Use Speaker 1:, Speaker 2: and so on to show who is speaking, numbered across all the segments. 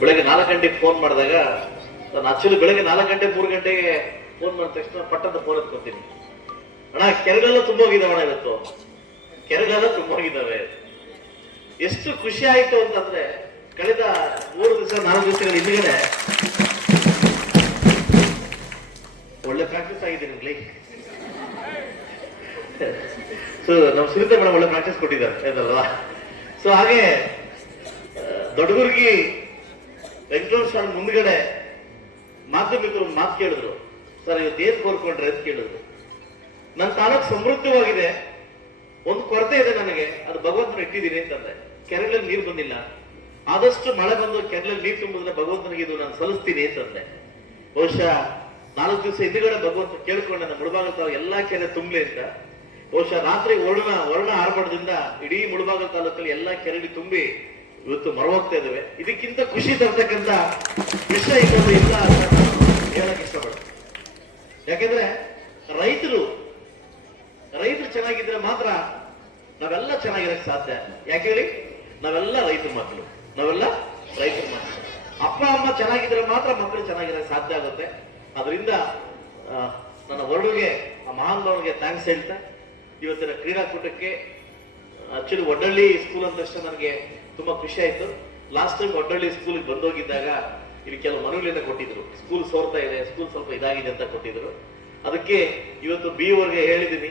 Speaker 1: ಬೆಳಗ್ಗೆ ನಾಲ್ಕು ಗಂಟೆಗೆ ಫೋನ್ ಮಾಡಿದಾಗ ನಾನು ಆಕ್ಚುಲಿ ಬೆಳಗ್ಗೆ ನಾಲ್ಕು ಗಂಟೆ, ಮೂರು ಗಂಟೆಗೆ ಫೋನ್ ಮಾಡಿದ ತಕ್ಷಣ ಪಟ್ಟಂತ ಫೋನ್ ಎತ್ಕೊತೀನಿ. ಅಣ್ಣ, ಕೆರೆಗಳೆಲ್ಲ ತುಂಬೋಗಿದಾವೆ ಅಣ್ಣ ಇವತ್ತು? ಕೆರೆಗಳೆಲ್ಲ ತುಂಬೋಗಿದ್ದಾವೆ. ಎಷ್ಟು ಖುಷಿ ಆಯಿತು ಅಂತಂದ್ರೆ, ಕಳೆದ ಮೂರು ದಿವಸ, ನಾಲ್ಕು ದಿವಸಗಳ ಹಿಂದ್ಗಡೆ ಒಳ್ಳೆ ಪ್ರಾಕ್ಟೀಸ್ ಆಗಿದ್ದೀನಿ ಸೊ ನಮ್ಮ ಸುನೀತಾ ಮೇಡಮ್ ಒಳ್ಳೆ ಪ್ರಾಕ್ಟೀಸ್ ಕೊಟ್ಟಿದ್ದಾರೆ ಅದಲ್ವಾ ಸೊ ಹಾಗೆ ದೊಡ್ಡ ದೊಡ್ಡಗುರ್ಗಿ ವೆಂಕಟೇಶ್ವರ ಸ್ವಾಮಿ ಮುಂದ್ಗಡೆ ಮಾಧ್ಯಮಿಕರು ಮಾತು ಕೇಳಿದ್ರು. ಸರ್ ಇವತ್ತು ಏನ್ ಕೋರ್ಕೊಂಡ್ರೆ ಅಂತ ಕೇಳಿದ್ರು. ನನ್ನ ತಾಲೂಕು ಸಮೃದ್ಧವಾಗಿದೆ. ಒಂದು ಕೊರತೆ ಇದೆ ನನಗೆ. ಅದು ಭಗವಂತನ ಇಟ್ಟಿದ್ದೀನಿ ಅಂತಂದೆ. ಕೆರೆಗಳಲ್ಲಿ ನೀರು ಬಂದಿಲ್ಲ. ಆದಷ್ಟು ಮಳೆ ಬಂದು ಕೆರೆಗಳಲ್ಲಿ ನೀರು ತುಂಬಿದ್ರೆ ಭಗವಂತನಿಗೆ ಇದು ನಾನು ಸಲ್ಲಿಸ್ತೀನಿ ಅಂತಂದೆ. ಬಹುಶಃ ನಾಲ್ಕು ದಿವಸ ಹಿಂದುಗಡೆ ಭಗವಂತ ಕೇಳ್ಕೊಂಡೆ, ನಮ್ಮ ಮುಳುಭಾಗ ತಾಲೂಕು ಎಲ್ಲಾ ಕೆರೆ ತುಂಬಲಿ ಅಂತ. ಬಹುಶಃ ರಾತ್ರಿ ವರ್ಣ ವರ್ಣ ಆರ್ಭಟದಿಂದ ಇಡೀ ಮುಳುಭಾಗ ತಾಲೂಕಲ್ಲಿ ಎಲ್ಲಾ ಕೆರೆಯಲ್ಲಿ ತುಂಬಿ ಇವತ್ತು ಮರವಾಗ್ತಾ ಇದ್ದಾವೆ. ಇದಕ್ಕಿಂತ ಖುಷಿ ತರ್ತಕ್ಕಂಥ ವಿಷಯ ಇನ್ನೊಂದು ಇಲ್ಲ ಅಂತ ಹೇಳಕ್ ಇಷ್ಟಪಡ್ತೀನಿ. ಯಾಕೆಂದ್ರೆ ರೈತರು ರೈತರು ಚೆನ್ನಾಗಿದ್ರೆ ಮಾತ್ರ ನಾವೆಲ್ಲ ಚೆನ್ನಾಗಿರಕ್ ಸಾಧ್ಯ. ಯಾಕೆ ಹೇಳಿ? ನಾವೆಲ್ಲ ರೈತರ ಮಕ್ಕಳು ನಾವೆಲ್ಲ ರೈತರ ಮಕ್ಕಳು ಅಪ್ಪ, ಅಮ್ಮ ಚೆನ್ನಾಗಿದ್ರೆ ಮಾತ್ರ ಮಕ್ಕಳು ಚೆನ್ನಾಗಿರಕ್ ಸಾಧ್ಯ ಆಗುತ್ತೆ. ಅದರಿಂದ ನನ್ನ ವರ್ಡುಗೆ ಆ ಮಹಾನ್ ಭಾವನಿಗೆ ಥ್ಯಾಂಕ್ಸ್ ಹೇಳ್ತಾ, ಇವತ್ತಿನ ಕ್ರೀಡಾಕೂಟಕ್ಕೆ ಆಕ್ಚುಲಿ ಒಡ್ಡಳ್ಳಿ ಸ್ಕೂಲ್ ಅಂದ ನನಗೆ ತುಂಬಾ ಖುಷಿ ಆಯ್ತು. ಲಾಸ್ಟ್ ಟೈಮ್ ಒಡ್ಡಳ್ಳಿ ಸ್ಕೂಲ್ಗೆ ಬಂದೋಗಿದ್ದಾಗ ಇಲ್ಲಿ ಕೆಲವು ಮನವಿಗಳನ್ನ ಕೊಟ್ಟಿದ್ರು. ಸ್ಕೂಲ್ ಸೋರ್ತಾ ಇದೆ ಸ್ಕೂಲ್ ಸ್ವಲ್ಪ ಇದಾಗಿದೆ ಅಂತ ಕೊಟ್ಟಿದ್ರು. ಅದಕ್ಕೆ ಇವತ್ತು ಬಿ ಅವ್ರಿಗೆ ಹೇಳಿದ್ದೀನಿ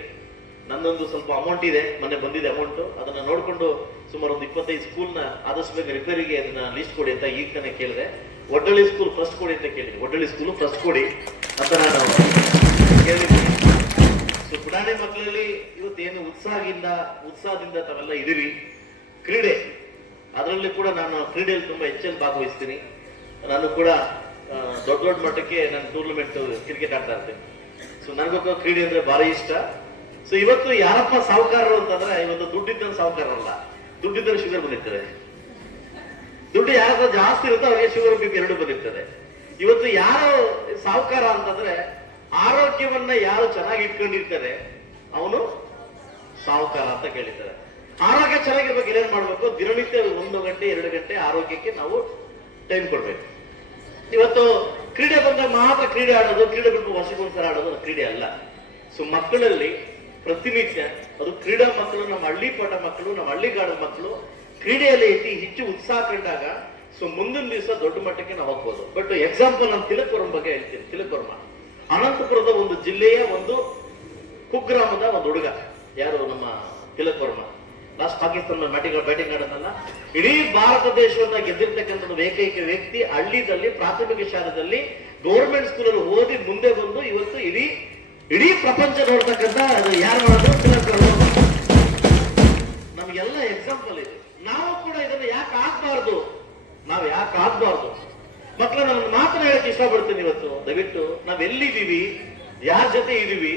Speaker 1: ನನ್ನೊಂದು ಸ್ವಲ್ಪ ಅಮೌಂಟ್ ಇದೆ, ಮೊನ್ನೆ ಬಂದಿದೆ ಅಮೌಂಟ್ ಅದನ್ನ ನೋಡಿಕೊಂಡು ಸುಮಾರು ಒಂದು ಇಪ್ಪತ್ತೈದು ಸ್ಕೂಲ್ನ ಆದಷ್ಟು ಬೇಗ ರಿಪೇರಿಗೆ ಅದನ್ನ ಲಿಸ್ಟ್ ಕೊಡಿ ಅಂತ ಈಗ ತಾನೇ ಕೇಳಿದೆ. ಒಡ್ಡಳ್ಳಿ ಸ್ಕೂಲ್ ಫಸ್ಟ್ ಕೊಡಿ ಅಂತ ಕೇಳಿದೆ ಒಡ್ಡಳ್ಳಿ ಸ್ಕೂಲ್ ಫಸ್ಟ್ ಕೊಡಿ ಅಂತ ನಾನು ಕೇಳಿದ್ದೀನಿ ಸೊ ಪುರಾಣಿ ಮಕ್ಕಳಲ್ಲಿ ಇವತ್ತೇನು ಉತ್ಸಾಹದಿಂದ ಉತ್ಸಾಹದಿಂದ ತಾವೆಲ್ಲ ಇದೀರಿ ಕ್ರೀಡೆ. ಅದರಲ್ಲಿ ಕೂಡ ನಾನು ಕ್ರೀಡೆಯಲ್ಲಿ ತುಂಬಾ ಹೆಚ್ಚಲ್ಲಿ ಭಾಗವಹಿಸ್ತೀನಿ. ನಾನು ಕೂಡ ದೊಡ್ಡ ದೊಡ್ಡ ಮಟ್ಟಕ್ಕೆ ನಾನು ಟೂರ್ನಮೆಂಟ್ ಕ್ರಿಕೆಟ್ ಆಡ್ತಾ ಇರ್ತೀನಿ. ಸೊ ನನಗೂ ಕ್ರೀಡೆ ಅಂದ್ರೆ ಭಾರಿ ಇಷ್ಟ. ಸೊ ಇವತ್ತು ಯಾರಪ್ಪ ಸಾಹುಕಾರರು ಅಂತಂದ್ರೆ, ಇವತ್ತು ದುಡ್ಡಿದ್ದ ಸಾಹುಕಾರರಲ್ಲ. ದುಡ್ಡಿದ್ದರೆ ಶುಗರ್ ಬಂದಿರ್ತದೆ ದುಡ್ಡು ಯಾರಪ್ಪ ಜಾಸ್ತಿ ಇರುತ್ತೋ ಅವರಿಗೆ ಶುಗರ್ ಬಿ ಎರಡು ಬಂದಿರ್ತದೆ. ಇವತ್ತು ಯಾರು ಸಾಹುಕಾರ ಅಂತಂದ್ರೆ, ಆರೋಗ್ಯವನ್ನ ಯಾರು ಚೆನ್ನಾಗಿ ಇಟ್ಕೊಂಡಿರ್ತಾರೆ, ಅವನು ಸಾಹುಕಾರ ಅಂತ ಕೇಳಿದ್ದಾರೆ. ಆರೋಗ್ಯ ಚೆನ್ನಾಗಿರ್ಬೇಕು, ಏನೇನ್ ಮಾಡಬೇಕು? ದಿನನಿತ್ಯ ಒಂದು ಗಂಟೆ, ಎರಡು ಗಂಟೆ ಆರೋಗ್ಯಕ್ಕೆ ನಾವು ಟೈಮ್ ಕೊಡ್ಬೇಕು. ಇವತ್ತು ಕ್ರೀಡೆ ಬಂದಾಗ ಮಾತ್ರ ಕ್ರೀಡೆ ಆಡೋದು, ಕ್ರೀಡೆ ಬಿಟ್ಟು ವರ್ಷಕ್ಕೊಂದ್ಸಲ ಆಡೋದು ಕ್ರೀಡೆ ಅಲ್ಲ. ಸೊ ಮಕ್ಕಳಲ್ಲಿ ಪ್ರತಿನಿತ್ಯ ಅದು ಕ್ರೀಡಾ ಮಕ್ಕಳು, ನಮ್ಮ ಹಳ್ಳಿ ಪಾಠ ಮಕ್ಕಳು, ನಮ್ಮ ಹಳ್ಳಿಗಾಡ ಮಕ್ಕಳು ಕ್ರೀಡೆಯಲ್ಲಿ ಅತಿ ಹೆಚ್ಚು ಉತ್ಸಾಹ ಕಂಡಾಗ ಸೊ ಮುಂದಿನ ದಿವಸ ದೊಡ್ಡ ಮಟ್ಟಕ್ಕೆ ನಾವು ಹೋಗ್ಬೋದು. ಬಟ್ ಎಕ್ಸಾಂಪಲ್ ನಾನು ತಿಲಕ್ವರಂ ಬಗ್ಗೆ ಹೇಳ್ತೀನಿ. ತಿಲಕ್ವರ್ಮ ಅನಂತಪುರದ ಒಂದು ಜಿಲ್ಲೆಯ ಒಂದು ಕುಗ್ರಾಮದ ಒಂದು ಹುಡುಗ. ಯಾರು? ನಮ್ಮ Tilak Varma last Pakistan batting batting ಆಡೋದಲ್ಲ ಇಡೀ ಭಾರತ ದೇಶವನ್ನ ಗೆದ್ದಿರ್ತಕ್ಕಂಥ ಒಂದು ಏಕೈಕ ವ್ಯಕ್ತಿ ಹಳ್ಳಿದಲ್ಲಿ, ಪ್ರಾಥಮಿಕ ಶಾಲೆಯಲ್ಲಿ ಗೌರ್ಮೆಂಟ್ ಸ್ಕೂಲಲ್ಲಿ ಓದಿ ಮುಂದೆ ಬಂದು ಇವತ್ತು ಇಡೀ ಇಡೀ ಪ್ರಪಂಚ ನೋಡ್ತಕ್ಕಂಥ ಅದು ಯಾರು ಮಾಡೋದು ನಮ್ಗೆಲ್ಲ ಎಕ್ಸಾಂಪಲ್ ಇದೆ. ನಾವು ಕೂಡ ಇದನ್ನು ಯಾಕೆ ಆಗ್ಬಾರ್ದು? ನಾವು ಯಾಕೆ ಆಗ್ಬಾರ್ದು? ಮಕ್ಕಳ ಮಾತ್ರ ಮಾತನ್ನ ಹೇಳಕ್ಕೆ ಇಷ್ಟಪಡ್ತೀನಿ ಇವತ್ತು. ದಯವಿಟ್ಟು ನಾವ್ ಎಲ್ಲಿದ್ದೀವಿ ಯಾರ ಜೊತೆ ಇದೀವಿ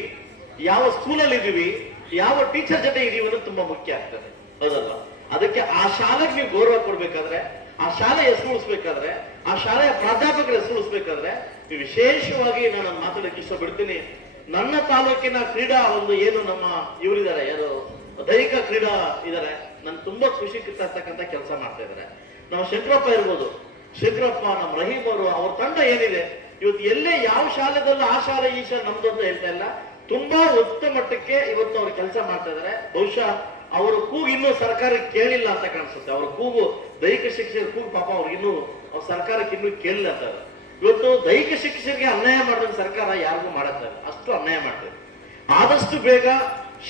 Speaker 1: ಯಾವ ಸ್ಕೂಲಲ್ಲಿ ಇದೀವಿ ಯಾವ ಟೀಚರ್ ಜೊತೆ ಇದೀವಿ ಅನ್ನೋದು ತುಂಬಾ ಮುಖ್ಯ ಆಗ್ತದೆ. ಹೌದಲ್ವಾ? ಅದಕ್ಕೆ ಆ ಶಾಲೆಗೆ ನೀವು ಗೌರವ ಕೊಡ್ಬೇಕಾದ್ರೆ, ಆ ಶಾಲೆ ಹೆಸರು ಉಳಿಸ್ಬೇಕಾದ್ರೆ, ಆ ಶಾಲೆಯ ಪ್ರಾಧ್ಯಾಪಕರ ಹೆಸರು ಉಳಿಸ್ಬೇಕಾದ್ರೆ ವಿಶೇಷವಾಗಿ ನಾನು ಮಾತಾಡಕ್ಕೆ ಇಷ್ಟಪಡ್ತೀನಿ. ನನ್ನ ತಾಲೂಕಿನ ಕ್ರೀಡಾ ಒಂದು ಏನು ನಮ್ಮ ಇವರಿದ್ದಾರೆ, ಯಾರು ದೈಹಿಕ ಕ್ರೀಡಾ ಇದಾರೆ ನನ್ ತುಂಬಾ ಖುಷಿ ತರ್ತಕ್ಕಂಥ ಕೆಲಸ ಮಾಡ್ತಾ ಇದಾರೆ ನಮ್ಮ ಶಂಕರಪ್ಪ ಇರ್ಬೋದು. ಶಂಕರಪ್ಪ, ನಮ್ಮ ರಹೀಮ್ ಅವರು ಅವ್ರ ತಂಡ ಏನಿದೆ, ಇವತ್ತು ಎಲ್ಲೇ ಯಾವ ಶಾಲೆದಲ್ಲೂ ಆ ಶಾಲೆ ಈ ಶಾಲೆ ನಮ್ದು ಅಂತ ಹೇಳ್ತಾ ಇಲ್ಲ. ತುಂಬಾ ಉತ್ತಮ ಮಟ್ಟಕ್ಕೆ ಇವತ್ತು ಅವ್ರು ಕೆಲಸ ಮಾಡ್ತಾ ಇದಾರೆ. ಬಹುಶಃ ಅವರು ಕೂಗು ಇನ್ನೂ ಸರ್ಕಾರಕ್ಕೆ ಕೇಳಿಲ್ಲ ಅಂತ ಕಾಣಿಸುತ್ತೆ. ಅವ್ರ ಕೂಗು ದೈಹಿಕ ಶಿಕ್ಷಕರ ಕೂಗು ಪಾಪ ಅವ್ರಿಗಿನ್ನೂ ಅವ್ರ ಸರ್ಕಾರಕ್ಕೆ ಇನ್ನೂ ಕೇಳಿಲ್ಲ ಅಂತ ಇವತ್ತು ದೈಹಿಕ ಶಿಕ್ಷಕರಿಗೆ ಅನ್ಯಾಯ ಮಾಡಿದ ಸರ್ಕಾರ ಯಾರಿಗೂ ಮಾಡತ್ತಾರೆ ಅಷ್ಟು ಅನ್ಯಾಯ ಮಾಡ್ತಾರೆ ಆದಷ್ಟು ಬೇಗ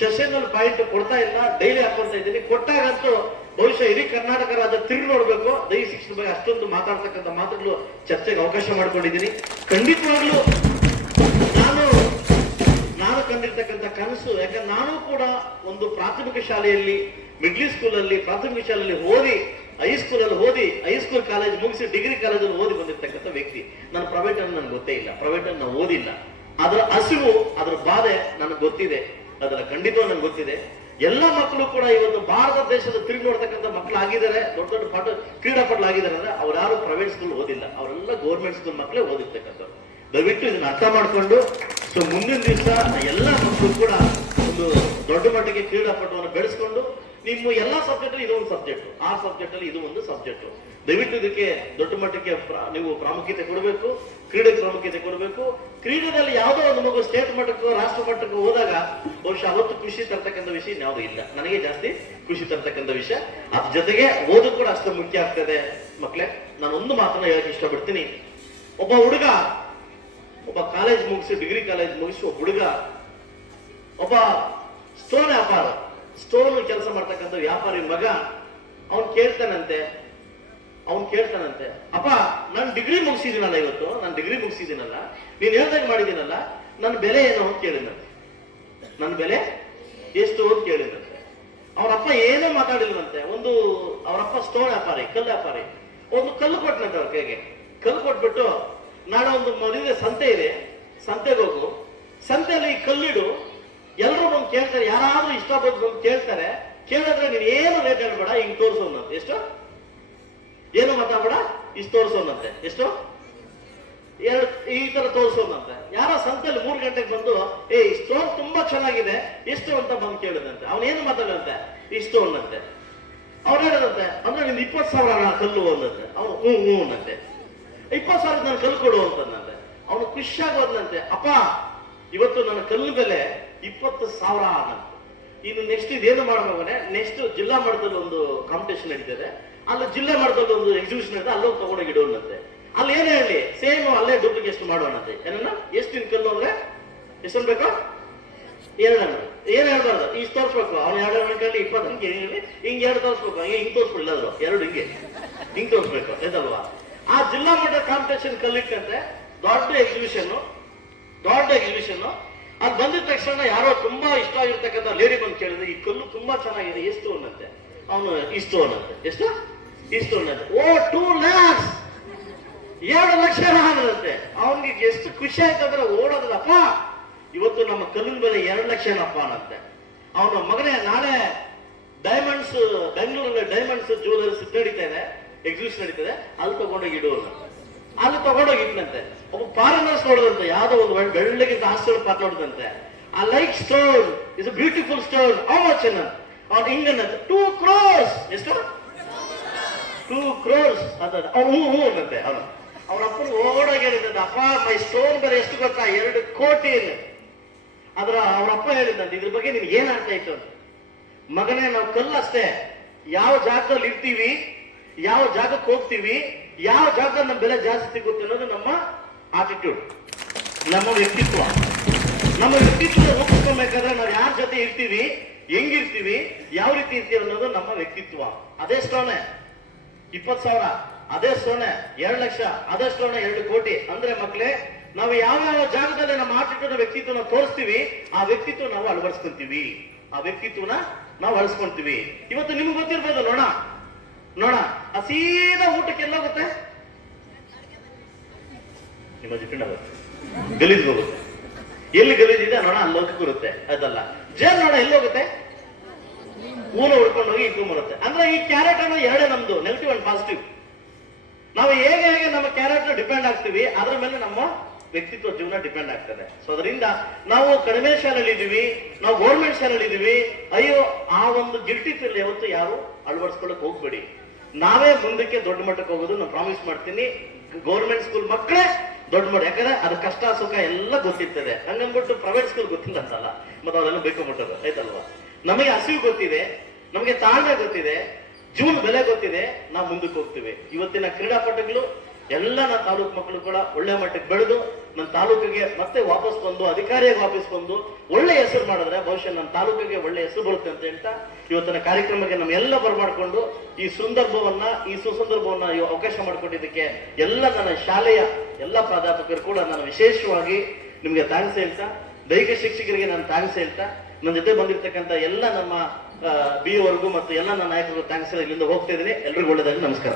Speaker 1: ಸೆಷನಲ್ ಪಾಯಿಂಟ್ ಕೊಡ್ತಾ ಇಲ್ಲ ಡೈಲಿ ಹಾಕೊಳ್ತಾ ಇದ್ದೀನಿ. ಕೊಟ್ಟಾಗಂತೂ ಬಹುಶಃ ಇಡೀ ಕರ್ನಾಟಕ ರಾಜ್ಯ ತಿರುಗಿ ನೋಡ್ಬೇಕು. ದೈಹಿಕ ಶಿಕ್ಷಣ ಬಗ್ಗೆ ಅಷ್ಟೊಂದು ಮಾತಾಡ್ತಕ್ಕಂಥ ಮಾತುಗಳು ಚರ್ಚೆಗೆ ಅವಕಾಶ ಮಾಡ್ಕೊಂಡಿದ್ದೀನಿ. ಖಂಡಿತವಾಗ್ಲೂ ಕಂಡಿರ್ತಕ್ಕಂಥ ಕನಸು. ಯಾಕಂದ್ರೆ ನಾನು ಕೂಡ ಒಂದು ಪ್ರಾಥಮಿಕ ಶಾಲೆಯಲ್ಲಿ ಮಿಡ್ಲಿ ಸ್ಕೂಲ್ ಅಲ್ಲಿ ಪ್ರಾಥಮಿಕ ಶಾಲೆಯಲ್ಲಿ ಓದಿ ಹೈಸ್ಕೂಲ್ ಅಲ್ಲಿ ಓದಿ ಹೈಸ್ಕೂಲ್ ಕಾಲೇಜ್ ಮುಗಿಸಿ ಡಿಗ್ರಿ ಕಾಲೇಜಲ್ಲಿ ಓದಿ ಬಂದಿರ್ತಕ್ಕಂಥ ವ್ಯಕ್ತಿ. ನಾನು ಪ್ರೈವೇಟ್ ಅನ್ನು ನನ್ಗೆ ಗೊತ್ತೇ ಇಲ್ಲ. ಪ್ರೈವೇಟ್ ಅನ್ನು ನಾನು ಓದಿಲ್ಲ. ಅದರ ಹಸಿವು, ಅದರ ಬಾಧೆ ನನಗೆ ಗೊತ್ತಿದೆ. ಅದರ ಖಂಡಿತವೂ ನನಗೆ ಗೊತ್ತಿದೆ. ಎಲ್ಲ ಮಕ್ಕಳು ಕೂಡ ಇವತ್ತು ಭಾರತ ದೇಶದ ತಿರುಗಿ ನೋಡ್ತಕ್ಕಂಥ ಮಕ್ಕಳು ಆಗಿದ್ದಾರೆ ದೊಡ್ಡ ದೊಡ್ಡ ಪಾಠ ಕ್ರೀಡಾಪಟು ಆಗಿದ್ದಾರೆ ಅಂದ್ರೆ ಅವ್ರು ಯಾರು ಪ್ರೈವೇಟ್ ಸ್ಕೂಲ್ ಓದಿಲ್ಲ. ಅವರೆಲ್ಲ ಗೌರ್ಮೆಂಟ್ ಸ್ಕೂಲ್ ಮಕ್ಕಳೇ ಓದಿರ್ತಕ್ಕಂಥವ್ರು. ದಯವಿಟ್ಟು ಇದನ್ನ ಅರ್ಥ ಮಾಡ್ಕೊಂಡು ಸೊ ಮುಂದಿನ ದಿವಸ ಎಲ್ಲ ಮಕ್ಕಳು ಕೂಡ ಒಂದು ದೊಡ್ಡ ಮಟ್ಟಿಗೆ ಕ್ರೀಡಾಪಟುವನ್ನು ಬೆಳೆಸ್ಕೊಂಡು ನಿಮ್ಮ ಎಲ್ಲ ಸಬ್ಜೆಕ್ಟ್ ಇದು ಒಂದು ಸಬ್ಜೆಕ್ಟ್. ಆ ಸಬ್ಜೆಕ್ಟ್ ಅಲ್ಲಿ ಇದು ಒಂದು ಸಬ್ಜೆಕ್ಟ್. ದಯವಿಟ್ಟು ಇದಕ್ಕೆ ದೊಡ್ಡ ಮಟ್ಟಕ್ಕೆ ನೀವು ಪ್ರಾಮುಖ್ಯತೆ ಕೊಡಬೇಕು, ಕ್ರೀಡೆಗೆ ಪ್ರಾಮುಖ್ಯತೆ ಕೊಡಬೇಕು. ಕ್ರೀಡೆಯಲ್ಲಿ ಯಾವುದೋ ಒಂದು ಮಗು ಸ್ಟೇಟ್ ಮಟ್ಟಕ್ಕೂ, ರಾಷ್ಟ್ರ ಮಟ್ಟಕ್ಕೂ ಹೋದಾಗ ಬಹುಶಃ ಅವತ್ತು ಖುಷಿ ತರ್ತಕ್ಕಂಥ ವಿಷಯ ಯಾವುದು ಇಲ್ಲ. ನನಗೆ ಜಾಸ್ತಿ ಖುಷಿ ತರ್ತಕ್ಕಂಥ ವಿಷಯ. ಅದ್ರ ಜೊತೆಗೆ ಓದು ಕೂಡ ಅಷ್ಟು ಮುಖ್ಯ ಆಗ್ತದೆ. ಮಕ್ಳೇ ನಾನು ಒಂದು ಮಾತನ್ನ ಹೇಳಕ್ ಇಷ್ಟಪಡ್ತೀನಿ. ಒಬ್ಬ ಹುಡುಗ ಒಬ್ಬ ಕಾಲೇಜ್ ಮುಗಿಸಿ, ಡಿಗ್ರಿ ಕಾಲೇಜ್ ಮುಗಿಸಿ ಒಬ್ಬ ಹುಡುಗ, ಒಬ್ಬ ಸ್ಟೋನ್ ವ್ಯಾಪಾರ, ಸ್ಟೋನ್ ಕೆಲಸ ಮಾಡ್ತಕ್ಕಂಥ ವ್ಯಾಪಾರಿ ಮಗ, ಅವನ್ ಕೇಳ್ತಾನಂತೆ ಅವನ್ ಕೇಳ್ತಾನಂತೆ, ಅಪ್ಪ, ನಾನು ಡಿಗ್ರಿ ಮುಗಿಸಿದ್ದೀನಲ್ಲ ಇವತ್ತು, ನಾನು ಡಿಗ್ರಿ ಮುಗಿಸಿದ್ದೀನಲ್ಲ, ನೀನ್ ಹೇಳ್ದಾಗ ಮಾಡಿದ್ದೀನಲ್ಲ ನನ್ನ ಬೆಲೆ ಏನು? ಅಂತ ಕೇಳಿದಂತೆ ನನ್ನ ಬೆಲೆ ಎಷ್ಟು? ಅಂತ ಕೇಳಿದಂತೆ ಅವರಪ್ಪ ಏನೂ ಮಾತಾಡಿಲ್ವಂತೆ, ಒಂದು ಅವರಪ್ಪ ಸ್ಟೋನ್ ವ್ಯಾಪಾರಿ, ಕಲ್ಲು ವ್ಯಾಪಾರಿ, ಒಂದು ಕಲ್ಲು ಕೊಟ್ಟನಂತೆ ಅವ್ರ ಕೈಗೆ. ಕಲ್ಲು ಕೊಟ್ಬಿಟ್ಟು ನಾಳೆ ಒಂದು ಮದುವೆ ಸಂತೆ ಇದೆ. ಸಂತೆಗೆ ಹೋಗು. ಸಂತೆಯಲ್ಲಿ ಈ ಕಲ್ಲಿಡು. ಎಲ್ಲರೂ ಬಂದು ಕೇಳ್ತಾರೆ, ಯಾರಾದ್ರೂ ಇಷ್ಟ ಬಂದು ಕೇಳ್ತಾರೆ. ಕೇಳಿದ್ರೆ ನೀನು ಏನು ರೇಟ್ ಹೇಳ್ಬೇಡ, ಹಿಂಗ್ ತೋರಿಸೋನಂತೆ. ಎಷ್ಟು? ಏನು ಮಾತಾಡ್ಬೇಡ, ಇಷ್ಟು ತೋರಿಸೋನಂತೆ. ಎಷ್ಟು? ಎರಡು, ಈ ತರ ತೋರಿಸೋನಂತೆ. ಯಾರೋ ಸಂತೆಯಲ್ಲಿ ಮೂರು ಗಂಟೆಗೆ ಬಂದು, ಏ, ಈ ಸ್ಟೋನ್ ತುಂಬಾ ಚೆನ್ನಾಗಿದೆ, ಎಷ್ಟು ಅಂತ ಬಂದು ಕೇಳಿದಂತೆ. ಅವನೇನು ಮಾತಾಡಂತೆ ಇಷ್ಟು ಅನ್ನಂತೆ ಅವ್ರು ಹೇಳದಂತೆ, ಅಂದ್ರೆ ನಿನ್ ಇಪ್ಪತ್ತು ಸಾವಿರ ಕಲ್ಲು ಅನ್ನಂತೆ ಅವನು ಹ್ಞೂ ಹ್ಞೂ ಅನ್ನಂತೆ ಇಪ್ಪತ್ತು ಸಾವಿರ ನಾನು ಕಲ್ಲು ಕೊಡು ಅಂತಂದಂತೆ ಅವನು ಖುಷಿಯಾಗಿ ಹೋದ್ನಂತೆ ಅಪ್ಪ, ಇವತ್ತು ನನ್ನ ಕಲ್ಲು ಬೆಲೆ ಇಪ್ಪತ್ತು ಸಾವಿರ ಆದಂತೆ. ಇನ್ನು ನೆಕ್ಸ್ಟ್ ಇದೇನು ಮಾಡೋಣ ನೆಕ್ಸ್ಟ್ ಜಿಲ್ಲಾ ಮಟ್ಟದಲ್ಲಿ ಒಂದು ಕಾಂಪಿಟೇಷನ್ ನಡೀತದೆ. ಅಲ್ಲಿ ಜಿಲ್ಲಾ ಮಟ್ಟದಲ್ಲಿ ಒಂದು ಎಕ್ಸಿಬಿಷನ್ ಇದೆ ಅಲ್ಲೋಗಿ ತಗೊಂಡೋಗಿ ಇಡೋಣಂತೆ ಅಲ್ಲಿ ಏನೇ ಹೇಳಿ? ಸೇಮ್ ಅಲ್ಲೇ ಡುಪ್ಲಿಕೇಟ್ ಮಾಡೋಣಂತೆ ಏನನ್ನ ಎಷ್ಟು ನಿನ್ ಕಲ್ಲು ಅಂದ್ರೆ? ಎಷ್ಟು ಬೇಕು? ಎರಡು ಏನ್ ಹೇಳ್ಬಾರ್ದು? ಇಷ್ಟು ತೋರಿಸ್ಬೇಕು. ಅವ್ನು ಎರಡು ಗಂಟೆ ಇಪ್ಪತ್ತು. ಹಿಂಗೆ ಹಿಂಗೆ ಎರಡು ತೋರಿಸ್ಬೇಕು. ಹಿಂಗೆ ಹಿಂಗೆ ತೋರಿಸ್ಬಿಡಲ್ಲ ಅದು ಎರಡು ಹಿಂಗೆ. ಹಿಂಗೆ ತೋರಿಸ್ಬೇಕು. ಇದಲ್ವಾ ಆ ಜಿಲ್ಲಾ ಮಟ್ಟ ಕಾಂಪಿಟೇಷನ್ ಕಲಿಕ್ಕಂತೆ ದೊಡ್ಡ ಎಕ್ಸಿಬಿಷನ್ ದೊಡ್ಡ ಎಕ್ಸಿಬಿಷನ್ ಅದು ಬಂದಿದ ತಕ್ಷಣ ಯಾರೋ ತುಂಬಾ ಇಷ್ಟ ಆಗಿರ್ತಕ್ಕಂಥ ಲೇಡಿ ಬಂದು ಕೇಳಿದ್ರೆ, ಈ ಕಲ್ಲು ತುಂಬಾ ಚೆನ್ನಾಗಿದೆ. ಎಷ್ಟು ಅನ್ನತ್ತೆ ಅವನು ಇಷ್ಟು ಅನ್ನತ್ತೆ ಎಷ್ಟು? ಇಷ್ಟು ಅನ್ನತ್ತೆ ಓ ಟೂ ಲ್ಯಾಕ್ಸ್ ಎರಡು ಲಕ್ಷ ಅನ್ನತ್ತೆ ಅವನಿಗೆ ಎಷ್ಟು ಖುಷಿ ಆಯ್ತಂದ್ರೆ ಓಡೋದಲ್ಲಪ್ಪ. ಇವತ್ತು ನಮ್ಮ ಕಲ್ಲಿನ ಬೆಲೆ ಎರಡು ಲಕ್ಷನಪ್ಪ ಅನ್ನತ್ತೆ ಅವನ ಮಗನೇ ನಾಳೆ ಡೈಮಂಡ್ಸ್ ಬೆಂಗಳೂರಲ್ಲಿ ಡೈಮಂಡ್ಸ್ ಜ್ಯುವೆಲರ್ಸ್ ನಡೀತಾ ಇದೆ ಎಕ್ಸಿಬಿಷನ್ ನಡೀತದೆ, ಅಲ್ಲಿ ತಗೊಂಡೋಗಿ ಇಡು ಅನ್ನಂತೆ. ಅಲ್ಲಿ ತಗೊಂಡೋಗಿ ಇಟ್ನಂತೆ. ಒಬ್ಬ ಫಾರಿನರ್ಸ್ ನೋಡಿದಂತೆ, ಯಾವುದೋ ಒಂದು ಬೆಳ್ಳಗೆ ಹಾಸ್ಟೆಲ್ ಪಾತ್ರ ಪಾತ್ ನೋಡಿದಂತೆ ಆ like stone is a beautiful stone how much ಅನ್ನ ಅವ್ನು ಹಿಂಗನ್ನಂತೆ ಟೂ ಕ್ರೋಸ್ ಎಷ್ಟು? ಟೂ ಕ್ರೋಸ್ ಅದ ಅವ್ನು ಹೂ ಹೂ ಅನ್ನಂತೆ ಅವನು ಅವನ ಅಪ್ಪನ ಓಡೋಗಿ ಹೇಳಿದ್ದಂತೆ ಅಪ್ಪ ಮೈ ಸ್ಟೋನ್ ಬೆಲೆ ಎಷ್ಟು ಗೊತ್ತಾ? ಎರಡು ಕೋಟಿ ಇದೆ. ಅದ್ರ ಅವ್ರ ಅಪ್ಪ ಹೇಳಿದ್ದಂತೆ ಇದ್ರ ಬಗ್ಗೆ ನಿಮ್ಗೆ ಏನ್ ಅರ್ಥ ಅಂತ. ಮಗನೇ, ನಾವು ಕಲ್ಲಷ್ಟೇ ಯಾವ ಜಾಗದಲ್ಲಿ ಇರ್ತೀವಿ ಯಾವ ಜಾಗಕ್ಕೆ ಹೋಗ್ತೀವಿ, ಯಾವ ಜಾಗ ನಮ್ಮ ಬೆಲೆ ಜಾಸ್ತಿ ಸಿಗುತ್ತೆ ಅನ್ನೋದು ನಮ್ಮ ಆಟಿಟ್ಯೂಡ್ ನಮ್ಮ ವ್ಯಕ್ತಿತ್ವ. ನಮ್ಮ ವ್ಯಕ್ತಿತ್ವ ರೂಪಿಸ್ಕೊಬೇಕಾದ್ರೆ ನಾವು ಯಾರ ಜೊತೆ ಇರ್ತೀವಿ, ಹೆಂಗಿರ್ತೀವಿ, ಯಾವ ರೀತಿ ಇರ್ತೀವಿ ಅನ್ನೋದು ನಮ್ಮ ವ್ಯಕ್ತಿತ್ವ. ಅದೇ ಸ್ಟೋನೆ ಇಪ್ಪತ್ ಸಾವಿರ. ಅದೇ ಸೋನೆ. ಎರಡು ಲಕ್ಷ. ಅದೇ ಸೋನೆ, ಎರಡು ಕೋಟಿ. ಅಂದ್ರೆ ಮಕ್ಳೇ, ನಾವು ಯಾವ ಯಾವ ಜಾಗದಲ್ಲಿ ನಮ್ಮ ಆಟಿಟ್ಯೂಡ್ ವ್ಯಕ್ತಿತ್ವನ ತೋರಿಸ್ತೀವಿ, ಆ ವ್ಯಕ್ತಿತ್ವ ನಾವು ಅಳವಡಿಸ್ಕೊಂತೀವಿ. ಆ ವ್ಯಕ್ತಿತ್ವನ ನಾವು ಅಳಿಸ್ಕೊಂತೀವಿ. ಇವತ್ತು ನಿಮ್ಗೆ ಗೊತ್ತಿರ್ಬೋದು ನೋಡ ನೋಡ ಹಸೀದ ಸೀದಾ ಊಟಕ್ಕೆ ಎಲ್ಲ ಹೋಗುತ್ತೆ? ನಿಮ್ಮ ಜಿಟ್ಟಿಂಡ ಗಲೀಜ್ ಹೋಗುತ್ತೆ. ಎಲ್ಲಿ ಗಲೀಜ್ ಇದೆ ನೋಡ, ಅಲ್ಲಿ ಬರುತ್ತೆ, ಅದಲ್ಲ. ಜೇಲ್ ನೋಡ, ಎಲ್ಲಿ ಹೋಗುತ್ತೆ? ಊನ ಹುಡ್ಕೊಂಡು ಹೋಗಿ ಇಟ್ಕೊಂಡ್ ಬರುತ್ತೆ. ಅಂದ್ರೆ ಈ ಕ್ಯಾರೆಟ್ ಅನ್ನೋ ಎರಡೇ ನಮ್ದು ನೆಗೆಟಿವ್ ಅಂಡ್ ಪಾಸಿಟಿವ್ ನಾವು ಹೇಗೆ ಹೇಗೆ ನಮ್ಮ ಕ್ಯಾರೆಕ್ಟರ್ ಡಿಪೆಂಡ್ ಆಗ್ತೀವಿ, ಅದ್ರ ಮೇಲೆ ನಮ್ಮ ವ್ಯಕ್ತಿತ್ವ ಜೀವನ ಡಿಪೆಂಡ್ ಆಗ್ತದೆ. ಸೊ ಅದರಿಂದ ನಾವು ಕಡಿಮೆ ಶಾಲೆಯಲ್ಲಿ ಇದೀವಿ ನಾವು ಗೌರ್ಮೆಂಟ್ ಶಾಲೆಯಲ್ಲಿ ಇದೀವಿ ಅಯ್ಯೋ, ಆ ಒಂದು ಗಿಲ್ಟಿ ಯಾವತ್ತು ಯಾರು ಅಳವಡಿಸ್ಕೊಳಕ್ ಹೋಗ್ಬೇಡಿ. ನಾವೇ ಮುಂದಕ್ಕೆ ದೊಡ್ಡ ಮಟ್ಟಕ್ಕೆ ಹೋಗೋದು, ನಾನು ಪ್ರಾಮಿಸ್ ಮಾಡ್ತೀನಿ. ಗೌರ್ಮೆಂಟ್ ಸ್ಕೂಲ್ ಮಕ್ಕಳೇ ದೊಡ್ಡ ಮಟ್ಟ, ಯಾಕಂದ್ರೆ ಅದು ಕಷ್ಟ, ಸುಖ ಎಲ್ಲ ಗೊತ್ತಿರ್ತದೆ. ಹಂಗಂದ್ಬಿಟ್ಟು ಪ್ರೈವೇಟ್ ಸ್ಕೂಲ್ ಗೊತ್ತಿಲ್ಲ ಅಂತಲ್ಲ, ಮತ್ತೆ ಅವರೆಲ್ಲ ಬೇಕು ಮುಟ್ಟದು, ಆಯ್ತಲ್ವಾ? ನಮಗೆ ಹಸಿವು ಗೊತ್ತಿದೆ, ನಮಗೆ ತಾಳ್ಮೆ ಗೊತ್ತಿದೆ ಜೀವನ ಬೆಲೆ ಗೊತ್ತಿದೆ, ನಾವು ಮುಂದಕ್ಕೆ ಹೋಗ್ತೀವಿ. ಇವತ್ತಿನ ಕ್ರೀಡಾಪಟುಗಳು, ಎಲ್ಲ ತಾಲೂಕು ಮಕ್ಕಳು ಕೂಡ ಒಳ್ಳೆ ಮಟ್ಟಕ್ಕೆ ಬೆಳೆದು ನನ್ನ ತಾಲೂಕಿಗೆ ಮತ್ತೆ ವಾಪಸ್ ಬಂದು, ಅಧಿಕಾರಿಯಾಗಿ ವಾಪಸ್ ಬಂದು ಒಳ್ಳೆ ಹೆಸರು ಮಾಡಿದ್ರೆ ಬಹುಶಃ ನನ್ನ ತಾಲೂಕಿಗೆ ಒಳ್ಳೆ ಹೆಸರು ಬರುತ್ತೆ ಅಂತ ಹೇಳ್ತಾ ಇವತ್ತಿನ ಕಾರ್ಯಕ್ರಮಕ್ಕೆ ನಮ್ಮೆಲ್ಲ ಬರ್ಮಾಡ್ಕೊಂಡು ಈ ಸಂದರ್ಭವನ್ನ, ಈ ಸುಸಂದರ್ಭವನ್ನ ಅವಕಾಶ ಮಾಡಿಕೊಟ್ಟಿದ್ದಕ್ಕೆ ಎಲ್ಲ ನನ್ನ ಶಾಲೆಯ ಎಲ್ಲ ಪ್ರಾಧ್ಯಾಪಕರು ಕೂಡ ನಾನು ವಿಶೇಷವಾಗಿ ನಿಮಗೆ ಥ್ಯಾಂಕ್ಸ್ ಹೇಳ್ತಾ, ದೈಹಿಕ ಶಿಕ್ಷಕರಿಗೆ ನಾನು ಥ್ಯಾಂಕ್ಸ್ ಹೇಳ್ತಾ, ನನ್ನ ಜೊತೆ ಬಂದಿರತಕ್ಕಂಥ ಎಲ್ಲ ನಮ್ಮ ಬಿ ವರ್ಗು ಮತ್ತು ಎಲ್ಲ ನನ್ನ ನಾಯಕರು ಥ್ಯಾಂಕ್ಸ್ ಇಲ್ಲಿಂದ ಹೋಗ್ತಾ ಇದ್ದೀನಿ. ಎಲ್ರಿಗೂ ಒಳ್ಳೇದಾಗಿ ನಮಸ್ಕಾರ.